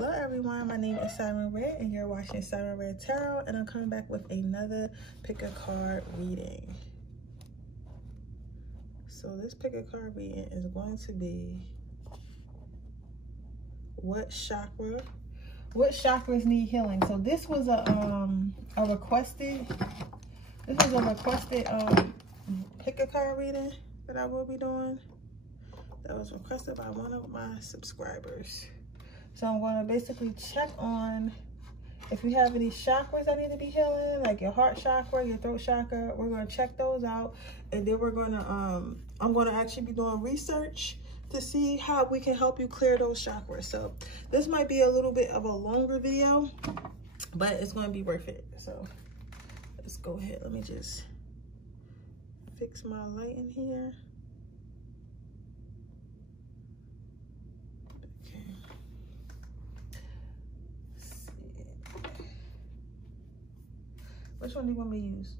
Hello everyone, my name is Siren Redd and you're watching Siren Redd Tarot, and I'm coming back with another pick a card reading. So this pick a card reading is going to be what chakras need healing. So this was a requested pick a card reading that I will be doing. That was requested by one of my subscribers. So I'm going to basically check on if you have any chakras that need to be healing, like your heart chakra, your throat chakra. We're going to check those out, and then we're going to I'm going to actually be doing research to see how we can help you clear those chakras. So this might be a little bit of a longer video, but it's going to be worth it. So let's go ahead. Let me just fix my light in here. Which one do you want me to use?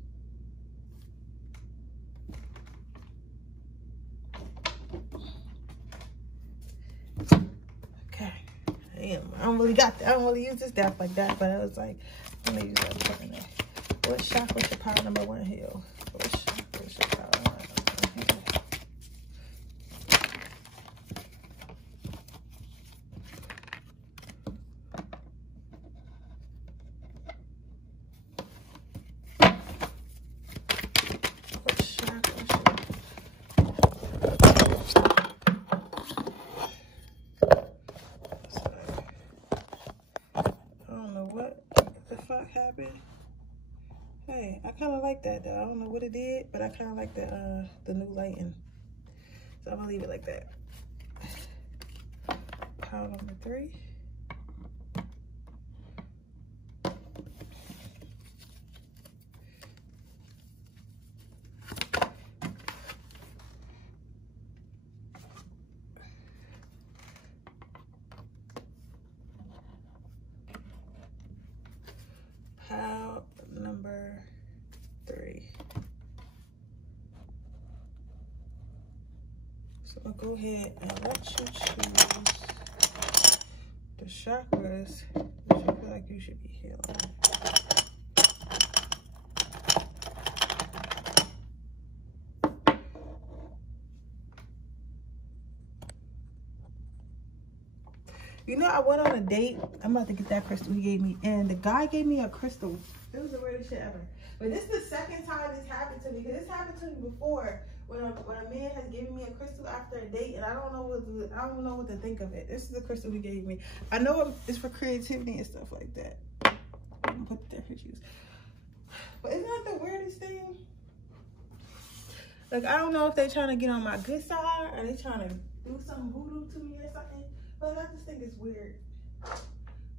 Okay. I don't really use this deck like that, but I was like, let me use that part in there. What chakra should power number one heal? What chakra should power number one heal? Happened. Hey, I kind of like that though. I don't know what it did, but I kind of like the new lighting. So I'm gonna leave it like that. Pile number 3. Pile number 3. So I'll go ahead and let you choose the chakras that you feel like you should be healing. You know, I went on a date. I'm about to get that crystal he gave me. And the guy gave me a crystal. It was the weirdest shit ever. But this is the second time this happened to me. Because this happened to me before when a man has given me a crystal after a date. And I don't know what to think of it. This is the crystal he gave me. I know it's for creativity and stuff like that. I'm going to put there for juice. But isn't that the weirdest thing? Like, I don't know if they're trying to get on my good side. Or they trying to do some voodoo to me or something. But I just think it's weird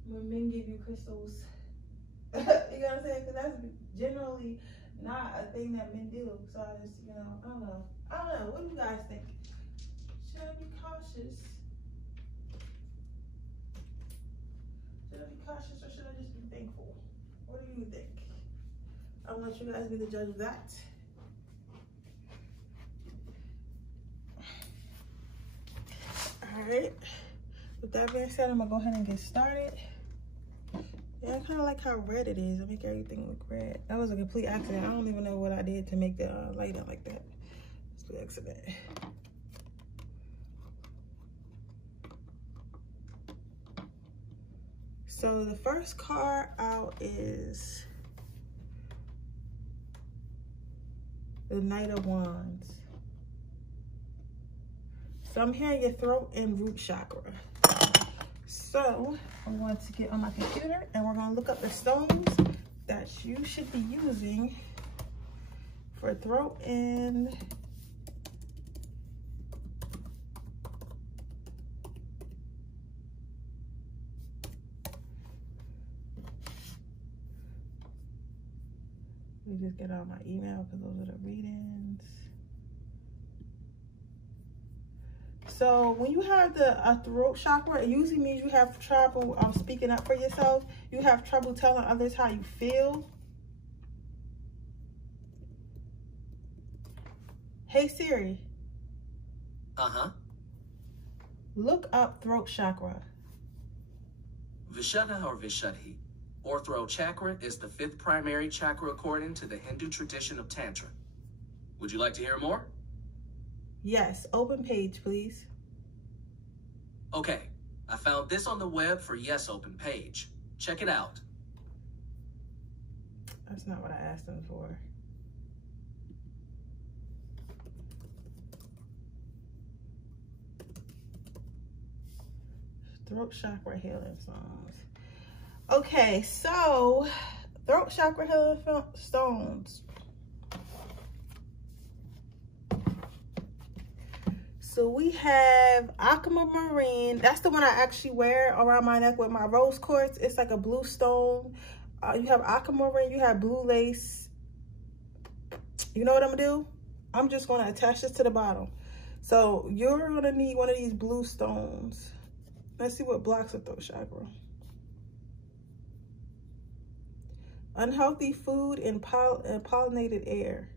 when men give you crystals. You know what I'm saying? Because that's generally not a thing that men do. So I just, you know, I don't know. What do you guys think? Should I be cautious? Should I be cautious or should I just be thankful? What do you think? I'll let you guys be the judge of that. All right. With that being said, I'm gonna go ahead and get started. Yeah, I kind of like how red it is. I make everything look red. That was a complete accident. I don't even know what I did to make the light up like that. It's an accident. So the first card out is the Knight of Wands. So I'm hearing your throat and root chakra. So I'm going to get on my computer and we're going to look up the stones that you should be using for throat and let me just get out my email because those are the readings. So when you have the throat chakra, it usually means you have trouble speaking up for yourself. You have trouble telling others how you feel. Hey Siri. Uh-huh. Look up throat chakra. Vishuddha or Vishuddhi, or throat chakra, is the 5th primary chakra according to the Hindu tradition of Tantra. Would you like to hear more? Yes, open page, please. Okay, I found this on the web for yes, open page. Check it out. That's not what I asked them for. Throat chakra healing songs. Okay, so throat chakra healing stones. So we have aquamarine. That's the one I actually wear around my neck with my rose quartz. It's like a blue stone. You have aquamarine, you have blue lace. You know what I'm gonna do? I'm just gonna attach this to the bottom. So you're gonna need one of these blue stones. Let's see what blocks the throat chakra. Unhealthy food and pollinated air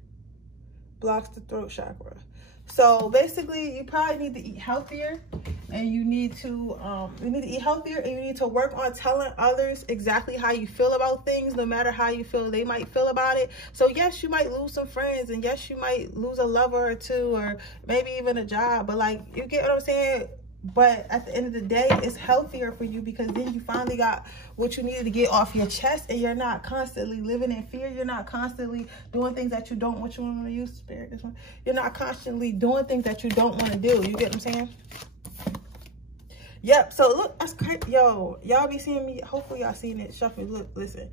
blocks the throat chakra. So basically, you probably need to eat healthier, and you need to eat healthier, and you need to work on telling others exactly how you feel about things, no matter how you feel they might feel about it. So yes, you might lose some friends, and yes, you might lose a lover or two, or maybe even a job. But like, you get what I'm saying? But at the end of the day, it's healthier for you, because then you finally got what you needed to get off your chest, and you're not constantly living in fear. You're not constantly doing things that you don't want. You want to use spirit this one. You're not constantly doing things that you don't want to do. You get what I'm saying? Yep. So look, that's crazy. Yo, y'all be seeing me. Hopefully y'all seen it. Shuffle. Look, listen.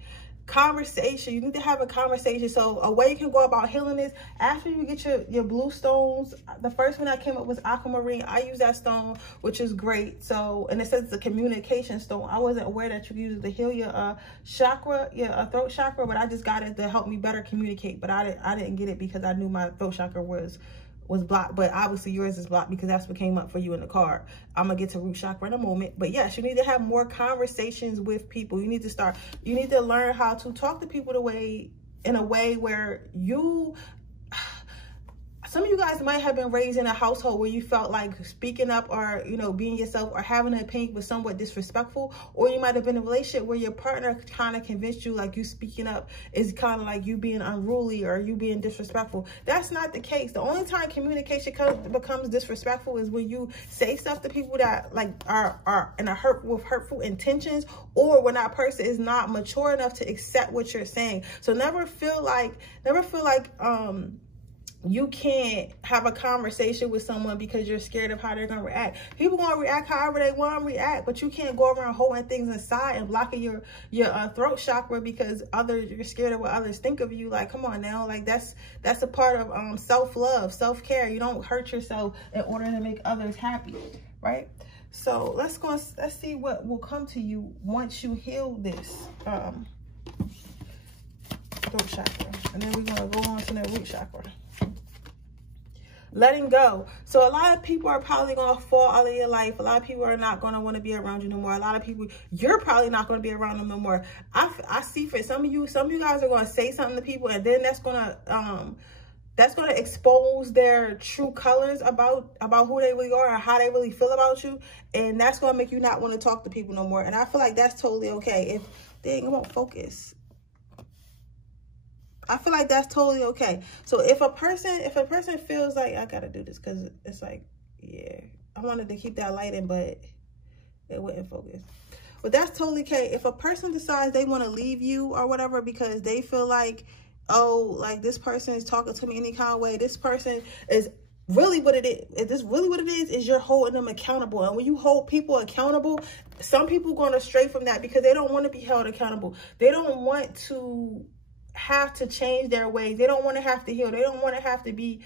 Conversation. You need to have a conversation. So a way you can go about healing this, after you get your blue stones, the first one that came up was aquamarine. I use that stone, which is great. So, and it says it's a communication stone. I wasn't aware that you could use it to heal your chakra, your throat chakra, but I just got it to help me better communicate. But I didn't get it because I knew my throat chakra was blocked, but obviously yours is blocked because that's what came up for you in the card. I'm gonna get to root chakra in a moment, but yes, you need to have more conversations with people. You need to learn how to talk to people in a way where some of you guys might have been raised in a household where you felt like speaking up, or, you know, being yourself, or having an opinion was somewhat disrespectful. Or you might have been in a relationship where your partner kind of convinced you like you speaking up is kind of like you being unruly or you being disrespectful. That's not the case. The only time communication becomes disrespectful is when you say stuff to people that like are in with hurtful intentions, or when that person is not mature enough to accept what you're saying. So never feel like you can't have a conversation with someone because you're scared of how they're going to react. People going to react however they want to react, but you can't go around holding things inside and blocking your throat chakra because you're scared of what others think of you. Like, come on now. Like, that's a part of self-love, self-care. You don't hurt yourself in order to make others happy, right? So let's see what will come to you once you heal this throat chakra. And then we're going to go on to the root chakra. Letting go. So a lot of people are probably going to fall out of your life. A lot of people are not going to want to be around you no more. A lot of people, you're probably not going to be around them no more. I see for some of you guys are going to say something to people, and then that's going to expose their true colors about who they really are or how they really feel about you. And that's going to make you not want to talk to people no more. And I feel like that's totally okay. If they won't focus. I feel like that's totally okay. So if a person feels like, I gotta do this because it's like, yeah, I wanted to keep that light in, but it wouldn't focus. But that's totally okay. If a person decides they want to leave you or whatever because they feel like, oh, like this person is talking to me any kind of way, this person is really what it is. If this really what it is you're holding them accountable. And when you hold people accountable, some people going to stray from that because they don't want to be held accountable. They don't want to have to change their ways. They don't want to have to heal. They don't want to have to be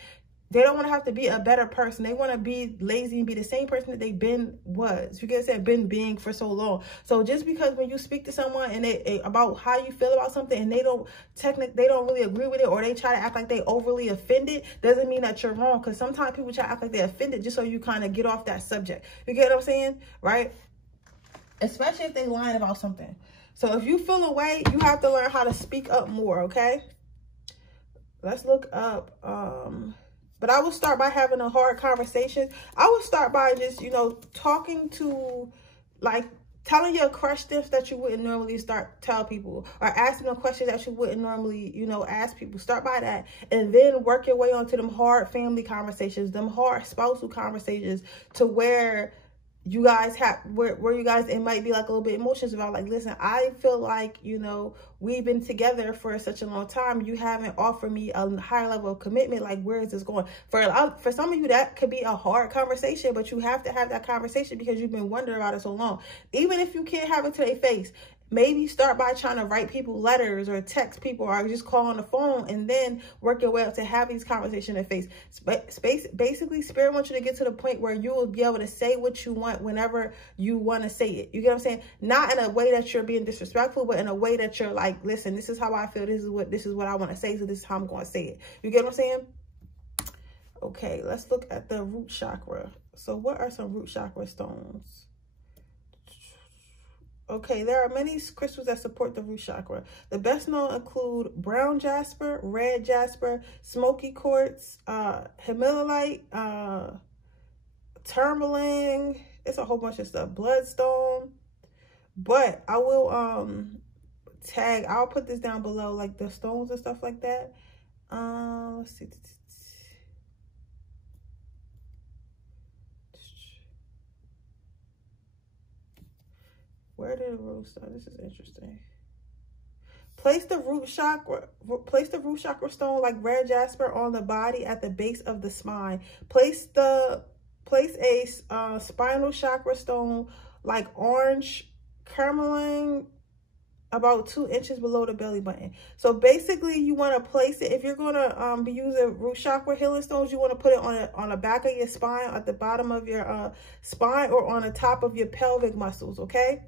a better person. They want to be lazy and be the same person that they've been being for so long. So just because when you speak to someone and about how you feel about something and they don't really agree with it, or they try to act like they overly offended, doesn't mean that you're wrong. Because sometimes people try to act like they're offended just so you kind of get off that subject. You get what I'm saying? Right? Especially if they lying about something. So if you feel away, you have to learn how to speak up more, okay? Let's look up. But I would start by having a hard conversation. I would start by just, talking to, like, telling your crush stuff that you wouldn't normally tell people, or asking them questions that you wouldn't normally, you know, ask people. Start by that, and then work your way onto them hard family conversations, them hard spousal conversations, to where you guys have, where you guys, it might be like a little bit emotions about, like, listen, I feel like, you know, we've been together for such a long time. You haven't offered me a higher level of commitment. Like, where is this going? For some of you, that could be a hard conversation, but you have to have that conversation because you've been wondering about it so long. Even if you can't have it to their face, maybe start by trying to write people letters or text people or just call on the phone, and then work your way up to have these conversations in face. Basically, Spirit wants you to get to the point where you will be able to say what you want whenever you want to say it. You get what I'm saying? Not in a way that you're being disrespectful, but in a way that you're like, listen, this is how I feel. This is what I want to say. So this is how I'm going to say it. You get what I'm saying? Okay, let's look at the root chakra. So what are some root chakra stones? Okay, there are many crystals that support the root chakra. The best known include brown jasper, red jasper, smoky quartz, himalaite, tourmaline. It's a whole bunch of stuff. Bloodstone. But I will I'll put this down below, like the stones and stuff like that. Let's see. Where did the root start? This is interesting. Place the root chakra stone like red jasper on the body at the base of the spine. Place a spinal chakra stone like orange carmeline about 2 inches below the belly button. So basically, you want to place it, if you're going to be using root chakra healing stones, you want to put it on the back of your spine, at the bottom of your spine, or on the top of your pelvic muscles. Okay.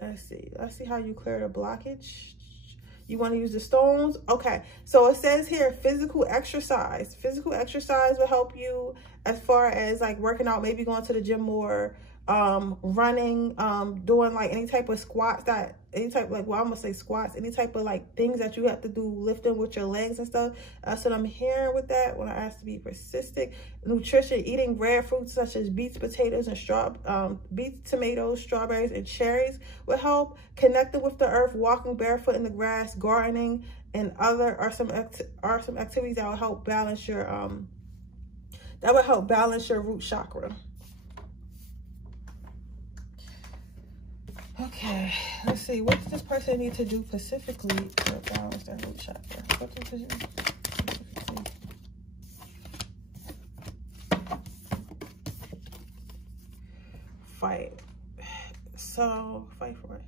Let's see how you clear the blockage. You want to use the stones. Okay, so it says here physical exercise will help you as far as like working out, maybe going to the gym more, running, doing like any type of squats, any type of like things that you have to do, lifting with your legs and stuff. That's what I'm hearing with that when I asked to be persistent. Nutrition, eating red fruits such as beets, potatoes, and beets, tomatoes, strawberries, and cherries will help. Connecting with the earth, walking barefoot in the grass, gardening, and are some activities that will help balance your root chakra. Okay, let's see. What does this person need to do specifically to balance their root chakra? What does this specifically? Fight. So, fight for it.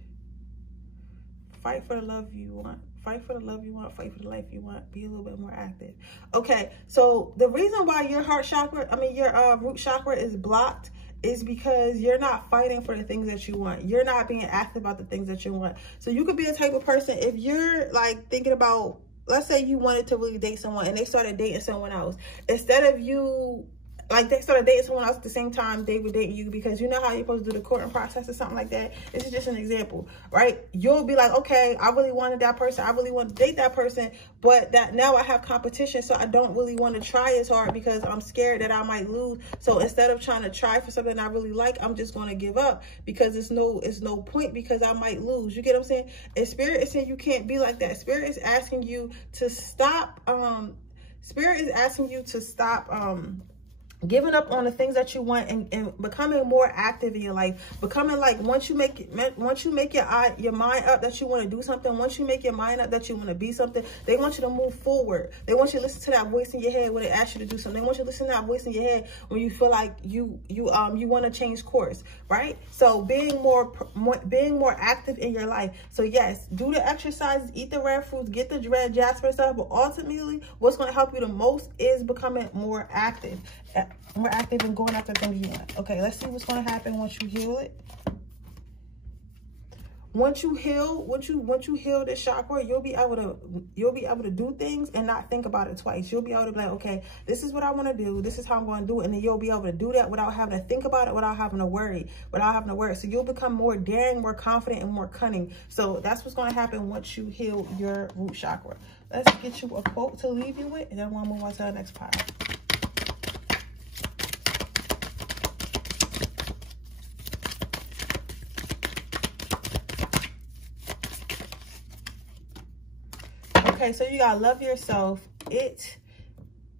Fight for the love you want. Fight for the love you want. Fight for the life you want. Be a little bit more active. Okay, so the reason why your your root chakra is blocked is because you're not fighting for the things that you want. You're not being active about the things that you want. So you could be the type of person, if you're like thinking about, let's say you wanted to really date someone and they started dating someone else. Instead of you, like they started dating someone else at the same time they were dating you, because you know how you're supposed to do the courting process or something like that. This is just an example, right? You'll be like, okay, I really wanted that person. I really want to date that person, but that now I have competition, so I don't really want to try as hard because I'm scared that I might lose. So instead of trying to try for something I really like, I'm just going to give up because it's no point, because I might lose. You get what I'm saying? And Spirit is saying you can't be like that. Spirit is asking you to stop. Spirit is asking you to stop giving up on the things that you want and becoming more active in your life. Becoming like, once you make your mind up that you want to do something, once you make your mind up that you want to be something, they want you to move forward. They want you to listen to that voice in your head when they ask you to do something. They want you to listen to that voice in your head when you feel like you want to change course, right? So being more active in your life. So yes, do the exercises, eat the red fruits, get the red jasper and stuff, but ultimately what's going to help you the most is becoming more active and going after things you want. Okay, let's see what's going to happen once you heal it. Once you heal this chakra, you'll be able to do things and not think about it twice. You'll be able to be like, okay, this is what I want to do. This is how I'm going to do it. And then you'll be able to do that without having to think about it, without having to worry. So you'll become more daring, more confident, and more cunning. So that's what's going to happen once you heal your root chakra. Let's get you a quote to leave you with, and then we'll move on to the next pile. Okay, so you gotta love yourself. It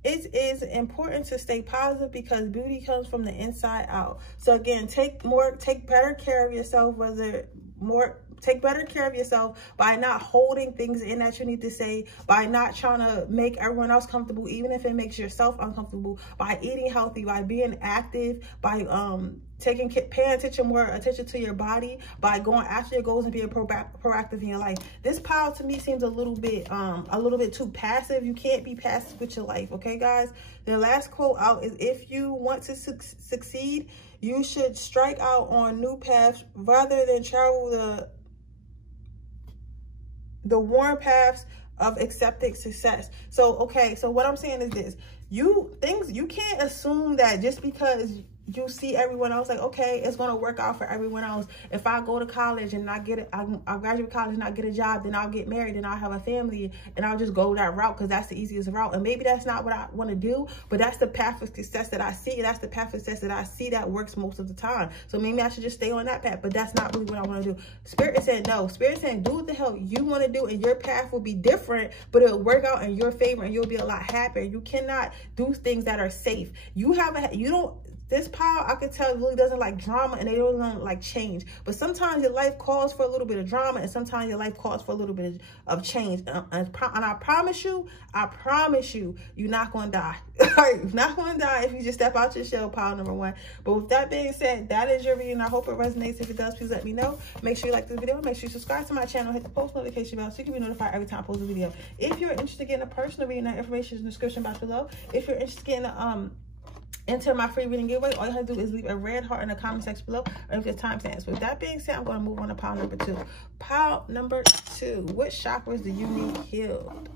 is important to stay positive because beauty comes from the inside out. So again, take better care of yourself, take better care of yourself by not holding things in that you need to say, by not trying to make everyone else comfortable, even if it makes yourself uncomfortable, by eating healthy, by being active, by paying more attention to your body, by going after your goals and being proactive in your life. This pile to me seems a little bit too passive. You can't be passive with your life, okay, guys? The last quote out is, if you want to succeed, you should strike out on new paths rather than travel the worn paths of accepted success. So, okay, so what I'm saying is this. You can't assume that just because you see everyone else, like, okay, it's going to work out for everyone else. If I go to college and I graduate college and I get a job, then I'll get married and I'll have a family and I'll just go that route because that's the easiest route. And maybe that's not what I want to do, but that's the path of success that I see. And that's the path of success that I see that works most of the time. So maybe I should just stay on that path, but that's not really what I want to do. Spirit is saying no. Spirit is saying do what the hell you want to do, and your path will be different, but it'll work out in your favor and you'll be a lot happier. You cannot do things that are safe. This pile, I can tell, really doesn't like drama, and they don't like change. But sometimes your life calls for a little bit of drama, and sometimes your life calls for a little bit of change. And I promise you, you're not going to die. You're not going to die if you just step out your shell, pile number 1. But with that being said, that is your reading. I hope it resonates. If it does, please let me know. Make sure you like this video. Make sure you subscribe to my channel. Hit the post notification bell so you can be notified every time I post a video. If you're interested in getting a personal reading, that information is in the description box below. If you're interested in enter my free reading giveaway, all you have to do is leave a red heart in the comment section below or if your timestamps. With that being said, I'm going to move on to pile number 2. Pile number 2. What chakras do you need healed?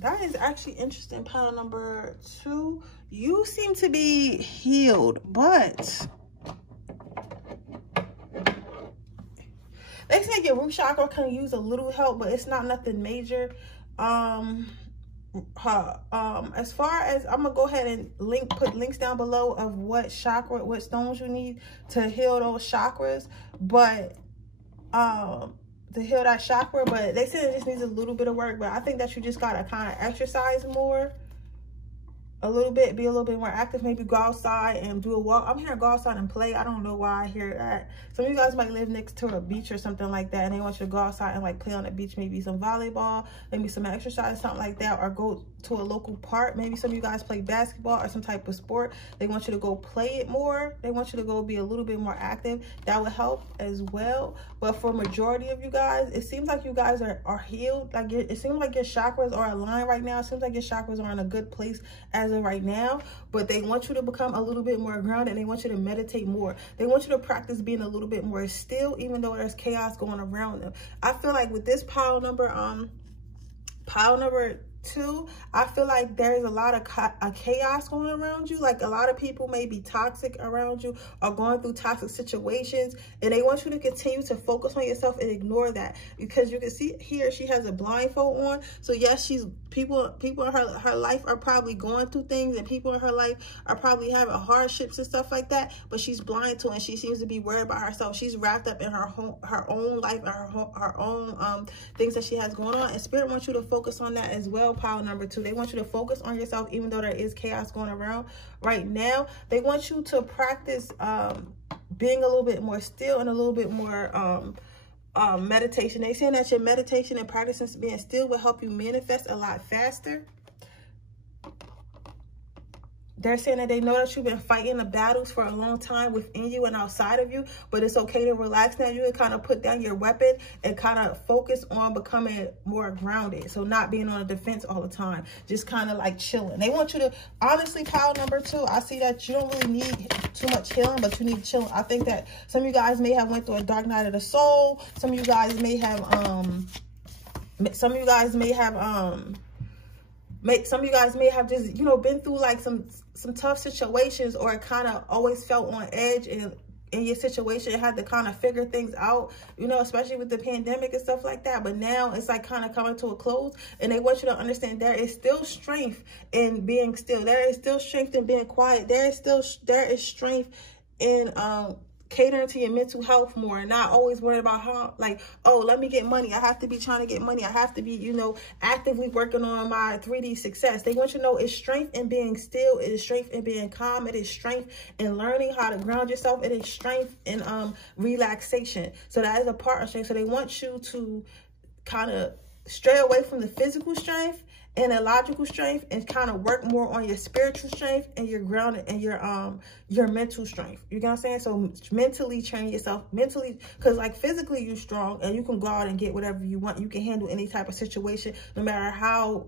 That is actually interesting. Pile number 2. You seem to be healed, but they say your root chakra can use a little help, but it's not nothing major. As far as, I'm gonna go ahead and put links down below of what stones you need to heal those chakras, but to heal that chakra. But they say it just needs a little bit of work. But I think that you just gotta kind of exercise more. A little bit, be a little bit more active, maybe go outside and do a walk. I'm hearing go outside and play. I don't know why I hear that. Some of you guys might live next to a beach or something like that, and they want you to go outside and like play on the beach, maybe some volleyball, maybe some exercise, something like that, or go to a local park. Maybe some of you guys play basketball or some type of sport. They want you to go play it more. They want you to go be a little bit more active. That would help as well. But for majority of you guys, it seems like you guys are healed. Like it seems like your chakras are aligned right now. It seems like your chakras are in a good place as of right now. But they want you to become a little bit more grounded, and they want you to meditate more. They want you to practice being a little bit more still, even though there's chaos going around them. I feel like with this pile number 2, I feel like there's a lot of chaos going around you. Like a lot of people may be toxic around you or going through toxic situations, and they want you to continue to focus on yourself and ignore that, because you can see here she has a blindfold on. So yes, people in her life are probably going through things, and people in her life are probably having hardships and stuff like that, but she's blind to it, and she seems to be worried about herself. She's wrapped up in her own life, her own things that she has going on, and Spirit wants you to focus on that as well. Pile number 2, they want you to focus on yourself, even though there is chaos going around right now. They want you to practice being a little bit more still and a little bit more meditation. They're saying that your meditation and practicing being still will help you manifest a lot faster. They're saying that they know that you've been fighting the battles for a long time within you and outside of you, but it's okay to relax now. You can kind of put down your weapon and kind of focus on becoming more grounded. So not being on the defense all the time, just kind of like chilling. They want you to, honestly, pile number 2, I see that you don't really need too much healing, but you need chilling. I think that some of you guys may have went through a dark night of the soul. Some of you guys may have, some of you guys may have just, you know, been through like some tough situations, or kind of always felt on edge, and in your situation, you had to kind of figure things out, you know, especially with the pandemic and stuff like that. But now it's like kind of coming to a close, and they want you to understand there is still strength in being still. There is still strength in being quiet. There is strength in catering to your mental health more, and not always worried about how, like, oh, let me get money. I have to be trying to get money. I have to be, you know, actively working on my 3D success. They want you to know it's strength in being still. It is strength in being calm. It is strength in learning how to ground yourself. It is strength in relaxation. So that is a part of strength. So they want you to kind of stray away from the physical strength and a logical strength, and kind of work more on your spiritual strength and your grounded and your mental strength. You know what I'm saying? So mentally train yourself, mentally, because like physically you're strong and you can go out and get whatever you want. You can handle any type of situation, no matter how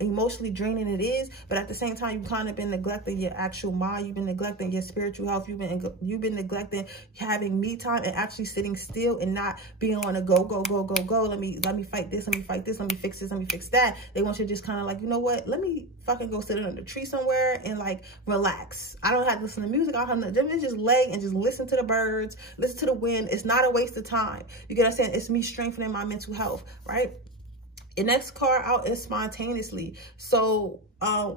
emotionally draining it is. But at the same time, you've kind of been neglecting your actual mind. You've been neglecting your spiritual health. You've been neglecting having me time and actually sitting still and not being on a go. Let me fight this. Let me fight this. Let me fix this. Let me fix that. They want you to just kind of like, you know what? Let me fucking go sit under a tree somewhere and like relax. I don't have to listen to music. I don't have to just lay and just listen to the birds, listen to the wind. It's not a waste of time. You get what I'm saying? It's me strengthening my mental health, right? The next card out is spontaneously. So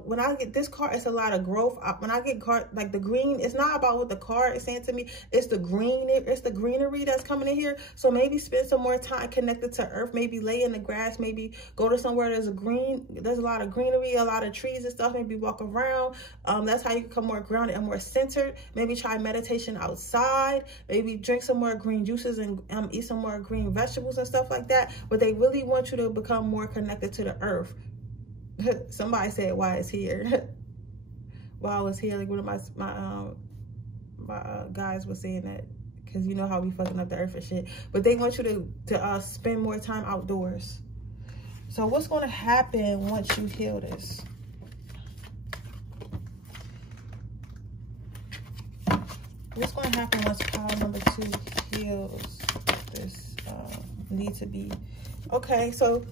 when I get this card, it's a lot of growth. When I get card like the green, it's not about what the card is saying to me. It's the green. It's the greenery that's coming in here. So maybe spend some more time connected to earth. Maybe lay in the grass. Maybe go to somewhere there's a lot of greenery, a lot of trees and stuff. Maybe walk around. That's how you become more grounded and more centered. Maybe try meditation outside. Maybe drink some more green juices and eat some more green vegetables and stuff like that. But they really want you to become more connected to the earth. Somebody said why it's here. While I was here, like one of my guys was saying that, because you know how we fucking up the earth and shit. But they want you to spend more time outdoors. So what's going to happen once you heal this? What's going to happen once pile number 2 heals this need to be? Okay, so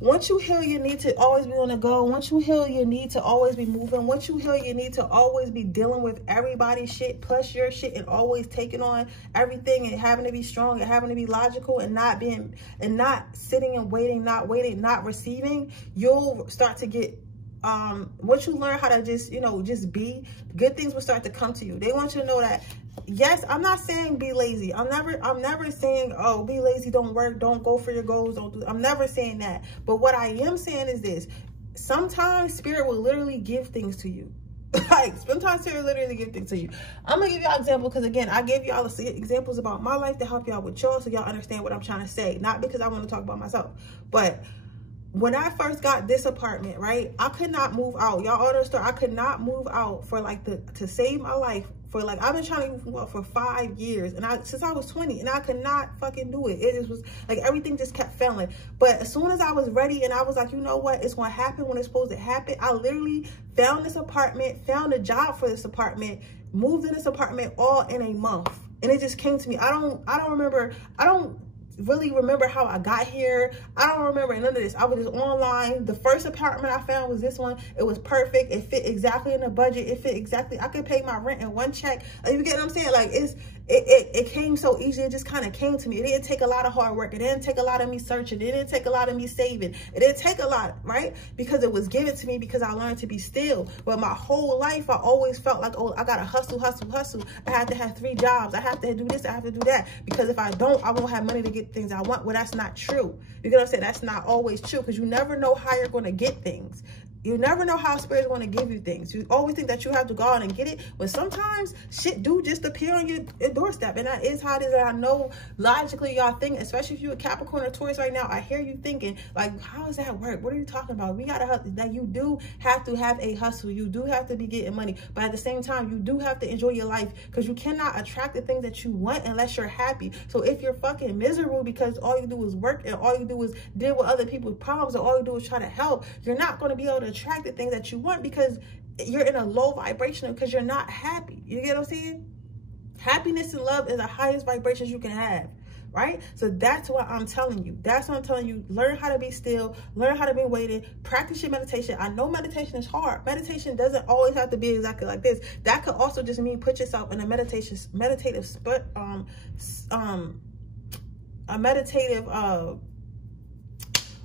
once you heal your need to always be on the go, once you heal your need to always be moving, once you heal your need to always be dealing with everybody's shit plus your shit and always taking on everything and having to be strong and having to be logical and not sitting and waiting, not receiving, you'll start to get once you learn how to just, you know, just be, good things will start to come to you. They want you to know that, yes, I'm not saying be lazy. I'm never saying, oh, be lazy, don't work, don't go for your goals, don't do. I'm never saying that. But what I am saying is this: sometimes spirit will literally give things to you. Like sometimes spirit literally give things to you. I'm gonna give y'all an example, because again, I gave y'all examples about my life to help y'all with y'all, so y'all understand what I'm trying to say. Not because I want to talk about myself, but when I first got this apartment, right, I could not move out. Y'all understand? I could not move out for like to save my life. For like, I've been trying to move out for 5 years, and since I was 20, and I could not fucking do it. It just was like everything just kept failing. But as soon as I was ready and I was like, you know what, it's gonna happen when it's supposed to happen, I literally found this apartment, found a job for this apartment, moved in this apartment all in a month, and it just came to me. I don't really remember how I got here. I don't remember none of this. I was just online. The first apartment I found was this one. It was perfect. It fit exactly in the budget. It fit exactly. I could pay my rent in one check. Like, you get what I'm saying? Like, it came so easy. It just kind of came to me. It didn't take a lot of hard work. It didn't take a lot of me searching. It didn't take a lot of me saving. It didn't take a lot, right? Because it was given to me, because I learned to be still. But my whole life, I always felt like, oh, I got to hustle. I have to have 3 jobs. I have to do this. I have to do that. Because if I don't, I won't have money to get things I want. Well, that's not true. You get what I'm saying? That's not always true, because you never know how you're going to get things. You never know how spirit is going to give you things. You always think that you have to go out and get it, but sometimes shit do just appear on your doorstep, and that is how it is. And I know logically y'all think, especially if you're a Capricorn or Taurus right now, I hear you thinking like, how does that work? What are you talking about? We gotta hustle. That you do have to have a hustle. You do have to be getting money, but at the same time, you do have to enjoy your life, because you cannot attract the things that you want unless you're happy. So if you're fucking miserable because all you do is work and all you do is deal with other people's problems, or all you do is try to help, you're not going to be able to attract the things that you want, because you're in a low vibration, because you're not happy. You get what I'm saying? Happiness and love is the highest vibrations you can have. right? So that's what I'm telling you. That's what I'm telling you. Learn how to be still, learn how to be waiting, practice your meditation. I know meditation is hard. Meditation doesn't always have to be exactly like this. That could also just mean put yourself in a meditative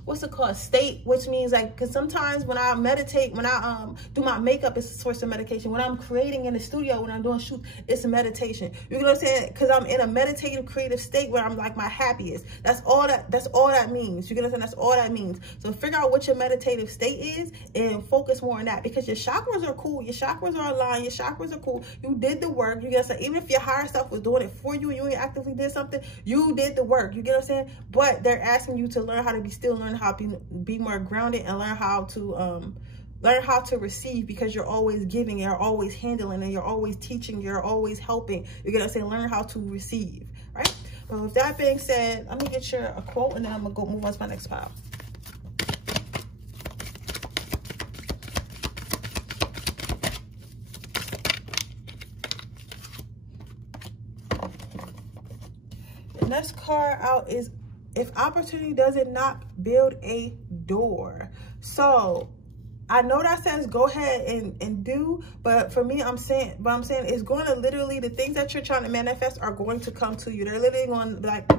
what's it called, state, which means like, because sometimes when I meditate, when I do my makeup, it's a source of meditation. When I'm creating in the studio, when I'm doing shoots, it's a meditation. You know what I'm saying? Because I'm in a meditative, creative state where I'm like my happiest. That's all that means. You get what I'm saying? That's all that means. So figure out what your meditative state is and focus more on that, because your chakras are cool. Your chakras are aligned. Your chakras are cool. You did the work. You get what I'm saying? Even if your higher self was doing it for you and you actively did something, you did the work. You get what I'm saying? But they're asking you to learn how to be still, learn how to be more grounded, and learn how to receive, because you're always giving, you're always handling, and you're always teaching, you're always helping. You're gonna say learn how to receive, right? But with that being said, let me get you a quote, and then I'm gonna go move on to my next pile. The next card out is, if opportunity doesn't knock, build a door. So I know that says go ahead and do, but for me, I'm saying it's going to literally, the things that you're trying to manifest are going to come to you. They're literally going to be like,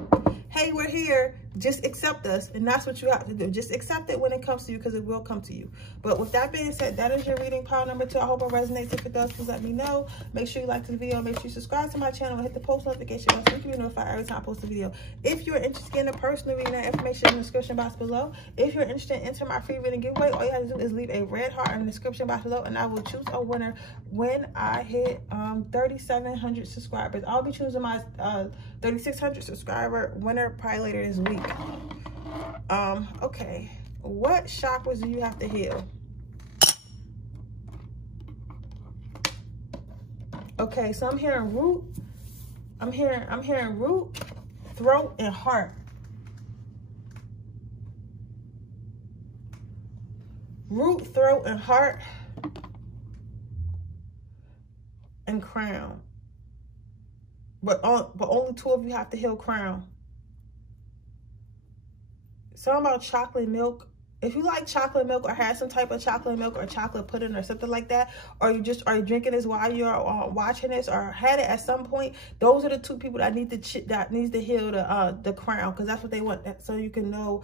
hey, we're here, just accept us. And that's what you have to do. Just accept it when it comes to you, because it will come to you. But with that being said, that is your reading pile number 2. I hope it resonates. If it does, please let me know. Make sure you like this video. Make sure you subscribe to my channel and hit the post notification bell so you can be notified every time I post a video. If you're interested in a personal reading, that information in the description box below. If you're interested in entering my free reading giveaway, all you have to do is leave a red heart in the description box below, and I will choose a winner when I hit 3,700 subscribers. I'll be choosing my 3,600 subscriber winner probably later this week. Okay, what chakras do you have to heal? Okay, so I'm hearing root. I'm hearing root, throat, and heart. Root, throat, and heart, and crown. But only 2 of you have to heal crown. Something about chocolate milk. If you like chocolate milk, or have some type of chocolate milk or chocolate pudding or something like that, or you just are drinking this while you're watching this, or had it at some point, those are the 2 people that needs to heal the crown, because that's what they want. So you can know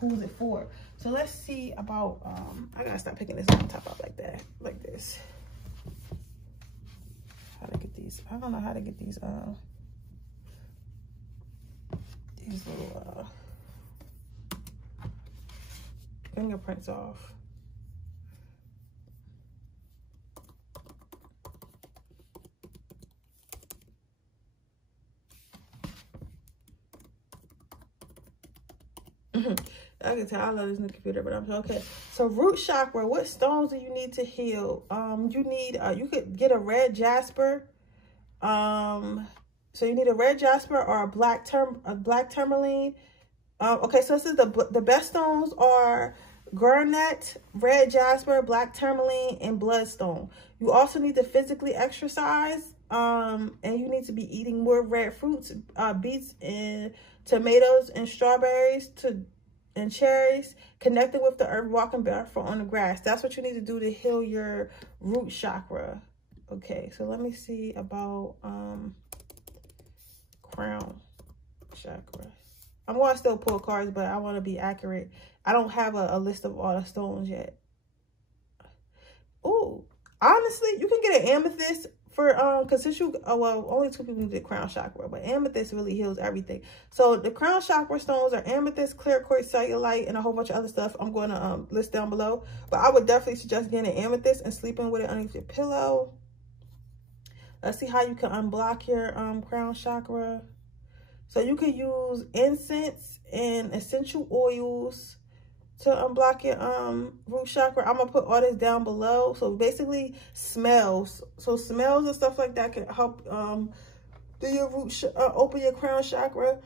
who's it for. So let's see about I gotta stop picking this on top up like that, like this. How to get these? I don't know how to get these little fingerprints off. I can tell I love this new computer, but I'm okay. So root chakra, what stones do you need to heal? You need you could get a red jasper. So you need a red jasper or a black tourmaline. Okay, so this is the best stones are garnet, red jasper, black tourmaline, and bloodstone. You also need to physically exercise, and you need to be eating more red fruits, beets, and tomatoes, and strawberries, and cherries, connecting with the earth, walking barefoot on the grass. That's what you need to do to heal your root chakra. Okay, so let me see about crown chakra. I'm going to still pull cards, but I want to be accurate. I don't have a list of all the stones yet. Oh, honestly, you can get an amethyst for because since you well, only 2 people did crown chakra, but amethyst really heals everything. So the crown chakra stones are amethyst, clear quartz, cellulite, and a whole bunch of other stuff I'm going to list down below. But I would definitely suggest getting an amethyst and sleeping with it underneath your pillow. Let's see how you can unblock your crown chakra. So you can use incense and essential oils to unblock your root chakra. I'm gonna put all this down below. So basically smells. So smells and stuff like that can help do your root open your crown chakra.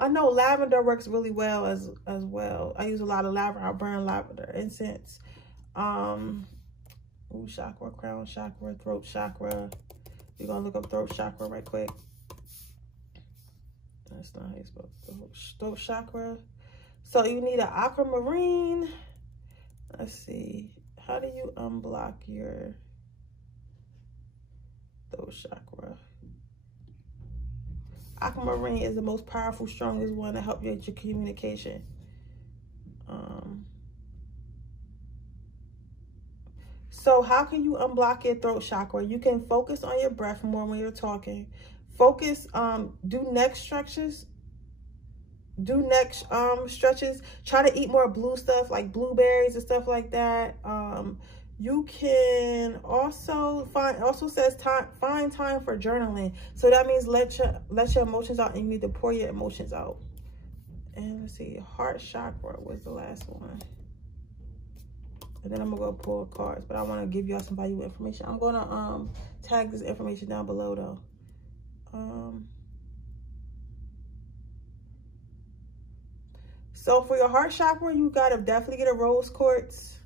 I know lavender works really well as well. I use a lot of lavender. I burn lavender incense. Root chakra, crown chakra, throat chakra. We're going to look up throat chakra right quick. That's not how you spell throat chakra. So you need an aquamarine. Let's see. How do you unblock your throat chakra? Aquamarine is the most powerful, strongest one to help you with your communication. So how can you unblock your throat chakra? You can focus on your breath more when you're talking. Focus, do neck stretches. Do neck stretches. Try to eat more blue stuff like blueberries and stuff like that. You can also find time for journaling. So that means let your emotions out, and you need to pour your emotions out. And let's see, heart chakra was the last one. And then I'm gonna go pull cards, but I want to give y'all some valuable information. I'm gonna tag this information down below though. So for your heart chakra, you gotta definitely get a rose quartz.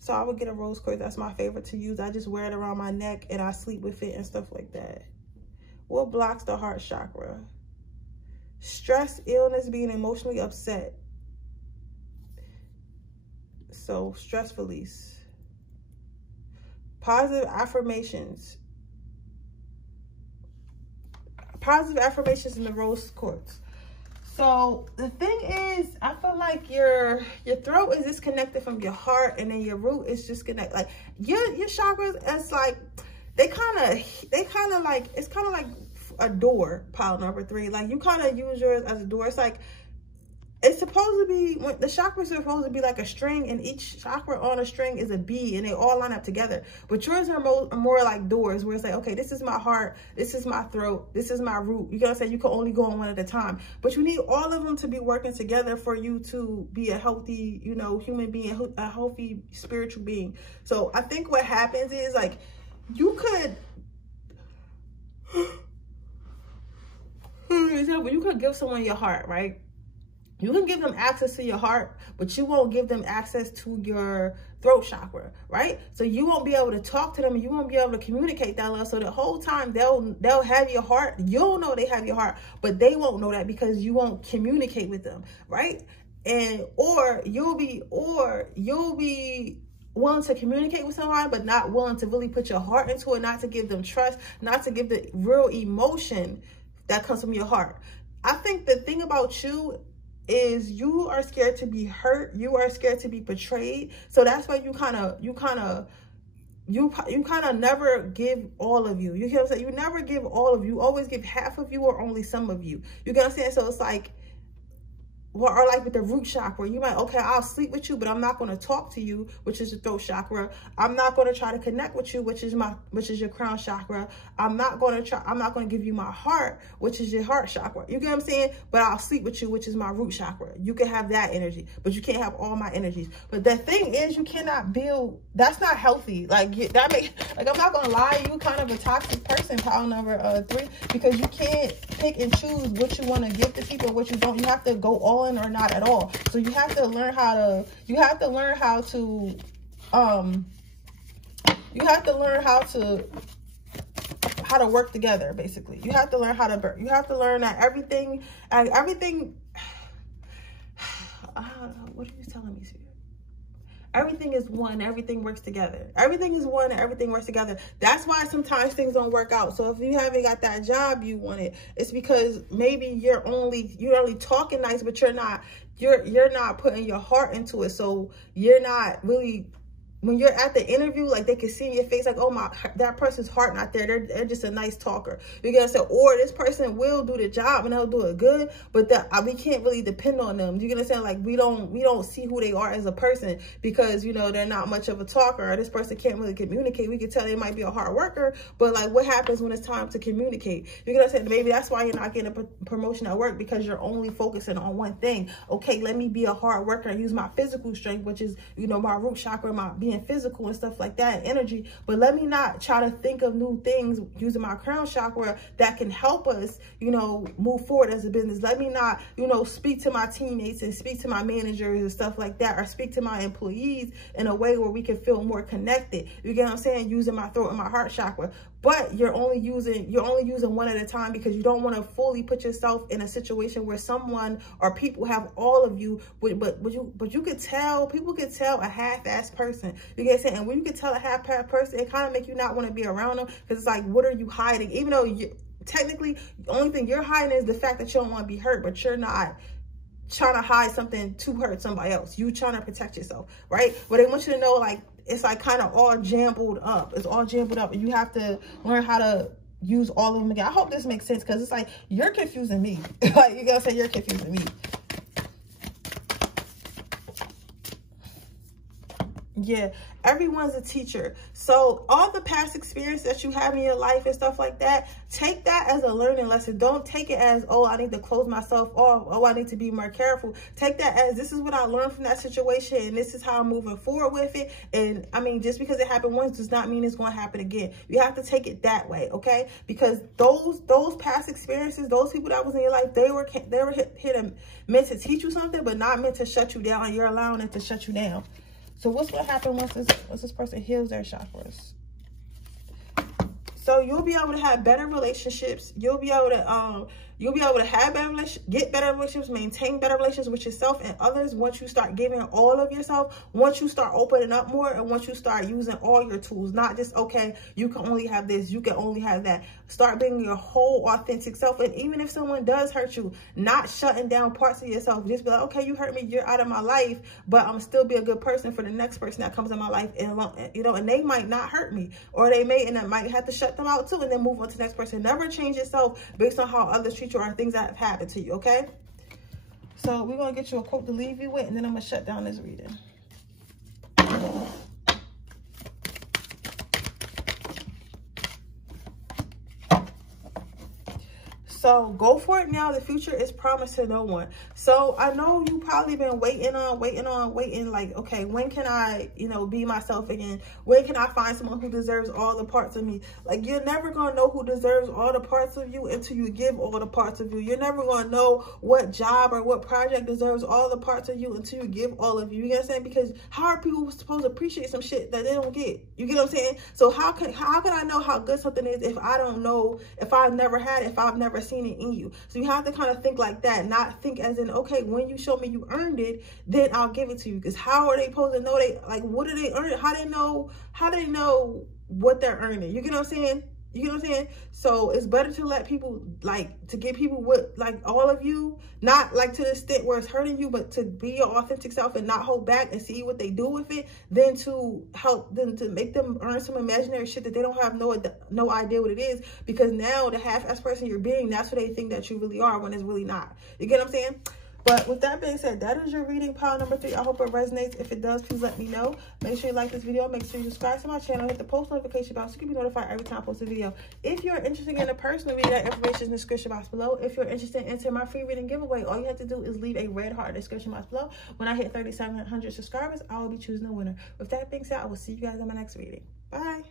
So I would get a rose quartz. That's my favorite to use. I just wear it around my neck and I sleep with it and stuff like that. What blocks the heart chakra? Stress, illness, being emotionally upset. So stress release. Positive affirmations. Positive affirmations in the rose quartz. So the thing is, I feel like your throat is disconnected from your heart, and then your root is just connected. Like your chakras, it's like they kind of like, it's kind of like a door, pile number 3. Like you kind of use yours as a door. It's like, it's supposed to be, when the chakras are supposed to be like a string, and each chakra on a string is a bee, and they all line up together. But yours are more like doors, where it's like, okay, this is my heart, this is my throat, this is my root. You gotta say you can only go on one at a time, but you need all of them to be working together for you to be a healthy, you know, human being, a healthy spiritual being. So I think what happens is, like, you could, you could give someone your heart, right? You can give them access to your heart, but you won't give them access to your throat chakra, right? So you won't be able to talk to them, and you won't be able to communicate that love. So the whole time they'll have your heart. You'll know they have your heart, but they won't know that because you won't communicate with them, right? And or you'll be willing to communicate with someone, but not willing to really put your heart into it, not to give them trust, not to give the real emotion that comes from your heart. I think the thing about you is you are scared to be hurt. You are scared to be betrayed. So that's why you kind of never give all of you. You get what I'm saying? You never give all of you. You always give half of you or only some of you. You get what I'm saying? So it's like, or like with the root chakra, you might, okay, I'll sleep with you, but I'm not going to talk to you, which is the throat chakra. I'm not going to try to connect with you, which is your crown chakra. I'm not going to give you my heart, which is your heart chakra. You get what I'm saying? But I'll sleep with you, which is my root chakra. You can have that energy, but you can't have all my energies. But the thing is, you cannot build, that's not healthy. Like that makes, like, I'm not going to lie, you kind of a toxic person, pile number 3, because you can't pick and choose what you want to give to people and what you don't. You have to go all in or not at all. So you have to learn how to, how to work together, basically. You have to learn how to, that everything, what are you telling me, Spirit? Everything is one, everything works together. Everything is one and everything works together. That's why sometimes things don't work out. So if you haven't got that job you wanted, it's because maybe you're only talking nice, but you're not putting your heart into it. So you're not really, when you're at the interview, like, they can see in your face, like, oh, that person's heart not there. They're just a nice talker. You gotta say, or this person will do the job and they'll do it good, but we can't really depend on them. You gonna say, like, we don't see who they are as a person because, you know, they're not much of a talker, or this person can't really communicate. We can tell they might be a hard worker, but like, what happens when it's time to communicate? You're gonna say, maybe that's why you're not getting a promotion at work, because you're only focusing on one thing. Okay, let me be a hard worker and use my physical strength, which is, you know, my root chakra, my being physical and stuff like that, and energy, but let me not try to think of new things using my crown chakra that can help us, you know, move forward as a business. Let me not, you know, speak to my teammates and speak to my managers and stuff like that, or speak to my employees in a way where we can feel more connected. You get what I'm saying? Using my throat and my heart chakra. but you're only using one at a time because you don't want to fully put yourself in a situation where someone or people have all of you, but you could tell, people could tell a half-assed person. You get what I'm saying? And when you can tell a half-assed person, it kind of make you not want to be around them, because it's like, what are you hiding? Even though technically the only thing you're hiding is the fact that you don't want to be hurt, but you're not trying to hide something to hurt somebody else. You trying to protect yourself, right? But they want you to know, like, it's like kind of all jumbled up. It's all jumbled up, and you have to learn how to use all of them again. I hope this makes sense, because it's like, you're confusing me. Like, you gotta say, you're confusing me. Yeah, everyone's a teacher. So all the past experience that you have in your life and stuff like that, take that as a learning lesson. Don't take it as, oh, I need to close myself off. Oh, I need to be more careful. Take that as, this is what I learned from that situation, and this is how I'm moving forward with it. And I mean, just because it happened once does not mean it's going to happen again. You have to take it that way, okay? Because those past experiences, those people that was in your life, they were meant to teach you something, but not meant to shut you down, and you're allowing it to shut you down. So what's going to happen once this person heals their chakras? So you'll be able to have better relationships. You'll be able to have better relationships, get better relationships, maintain better relationships with yourself and others once you start giving all of yourself, once you start opening up more, and once you start using all your tools, not just, okay, you can only have this, you can only have that. Start being your whole authentic self. And even if someone does hurt you, not shutting down parts of yourself. Just be like, okay, you hurt me, you're out of my life, but I'm still be a good person for the next person that comes in my life. And, you know, and they might not hurt me, or they may, and I might have to shut them out too, and then move on to the next person. Never change yourself based on how others treat you or things that have happened to you, okay? So we're going to get you a quote to leave you with, and then I'm going to shut down this reading. So go for it now. The future is promised to no one. So I know you probably been waiting, like, okay, when can I, you know, be myself again? When can I find someone who deserves all the parts of me? Like, you're never going to know who deserves all the parts of you until you give all the parts of you. You're never going to know what job or what project deserves all the parts of you until you give all of you. You get what I'm saying? Because how are people supposed to appreciate some shit that they don't get? You get what I'm saying? So how can I know how good something is if I don't know, if I've never had it, if I've never seen it in you? So you have to kind of think like that, not think as in, okay, when you show me you earned it, then I'll give it to you. Because how are they supposed to know? Like, what do they earn? How they know what they're earning? You get what I'm saying? You get what I'm saying? So it's better to let people, like, to give people what, like, all of you, not like to the extent where it's hurting you, but to be your authentic self and not hold back and see what they do with it, than to help them, to make them earn some imaginary shit that they don't have no idea what it is. Because now the half-ass person you're being, that's what they think that you really are, when it's really not. You get what I'm saying? But with that being said, that is your reading pile number 3. I hope it resonates. If it does, please let me know. Make sure you like this video. Make sure you subscribe to my channel. Hit the post notification bell so you can be notified every time I post a video. If you're interested in a personal reading, that information is in the description box below. If you're interested in entering my free reading giveaway, all you have to do is leave a red heart in the description box below. When I hit 3,700 subscribers, I will be choosing a winner. With that being said, I will see you guys in my next reading. Bye.